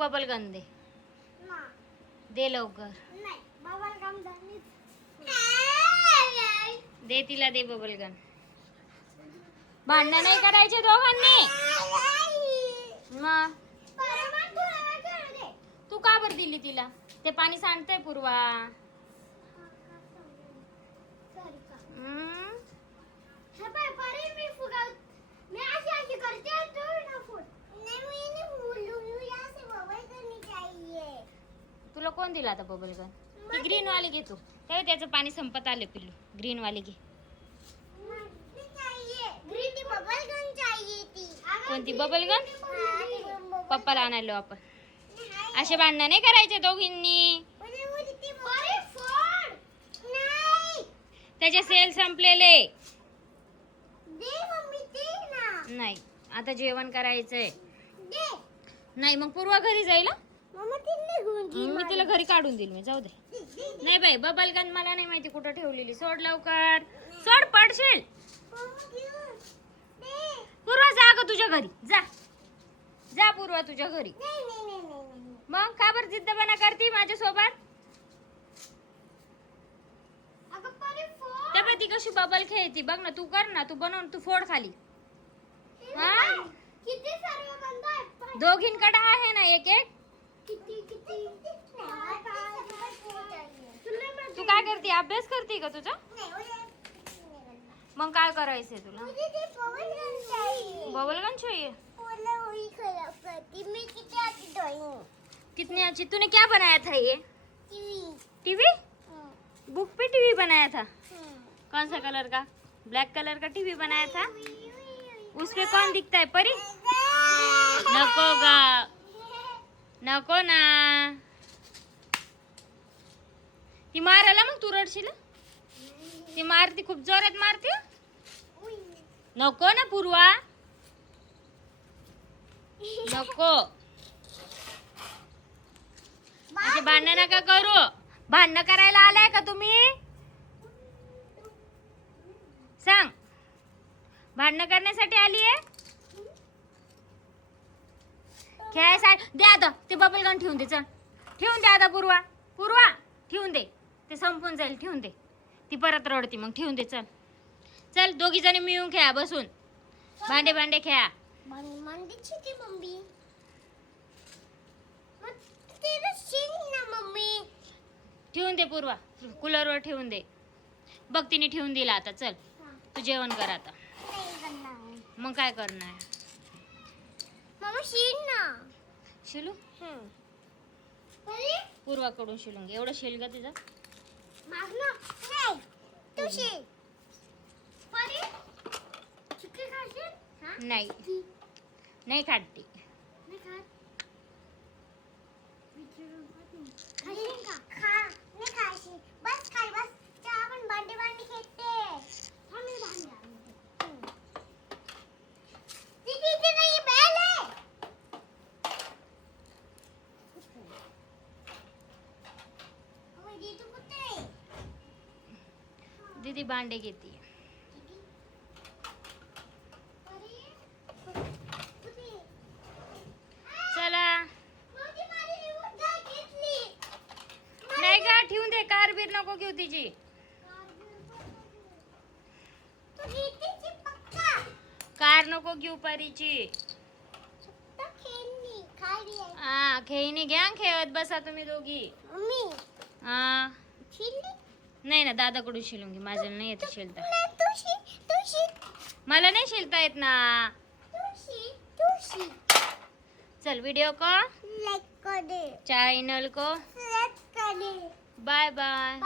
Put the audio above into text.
Bubble gun दे. दे लवकर. दे तिला दे bubble gun. भांडण नाही करायचे दोघांनी. मग तू का बरं दिली तिला? ते पाणी सांडतंय पूर्वा. तुला कोण दिला आता बबल गन? ती ग्रीन वाली घे तू. तेव्हा त्याचं पाणी संपत आले पिल्लू. ग्रीन वाली घे. कोणती बबल गन? पप्पाला आणायलो आपण. असे भांडण नाही करायचे दोघींनी. त्याचे सेल संपलेले. नाही आता जेवण करायचंय. नाही मग पूर्वा घरी जाईल. मी तिला घरी काढून देईल. मी जाऊ दे. नाही बाई बबल गन मला नाही माहिती कुठं ठेवलेली. सोड लवकर. सोड पडशील. पूर्वा जा ग तुझ्या घरी. जा जा पूर्वा तुझ्या घरी. मग का बरं जिद्दपणा करती माझ्या सोबत? त्या ती कशी बबल खेळती बघ ना. तू कर ना. तू बनव. तू फोड खाली. दोघींकडे आहे ना एक एक. तू काय करते? अभ्यास करते का तुझा? मग काय करायचंय तुला? बबल गन चाहिए. कितनी अच्छी. तूने क्या बनाया था ये? टीवी. बुक पे टीवी बनाया था. कौन सा कलर का? ब्लैक कलर का टीवी बनाया था. उस पे कौन दिखता है? परी. नको गा. नको ना. ती मारायला मग तू रडशील. ती मारती खूप जोरात मारती. नको ना पूर्वा. नको. असे भांडण नका करू. भांडण करायला आलाय का तुम्ही? सांग. भांडण करण्यासाठी आली आहे? खेळायसाठी. दे आता ते बबल गन ठेवून दे. चल ठेवून दे आता पूर्वा. पूर्वा ठेवून दे. ते संपून जाईल. ठेवून दे. ती परत रडती मग. ठेवून दे. चल चल दोघी जणी मिळून खेळा बसून. भांडे भांडे खेळा. ठेवून दे पूर्वा. कूलरवर ठेवून दे. बघ तिने ठेवून दिला आता. चल तू जेवण कर आता. मग काय करणार? शिलू. पूर्वाकडून शिलून घे. एवढं शेल का तुझं? नाही नाही खाती. दीदी भांडे घेती. चला. नाही का ठेवून दे. कार बीर नको घेऊ तिची. कार नको घेऊ परीची. हा खेळणी घ्या. खेळत बसा तुम्ही दोघी. हा नाही ना दादाकडून शिलून घे. माझ्या नाही येत शिलता. मला नाही शिलता येत ना. चल वीडियो को लाइक कर दे. चैनल को सब्सक्राइब कर दे. Bye bye.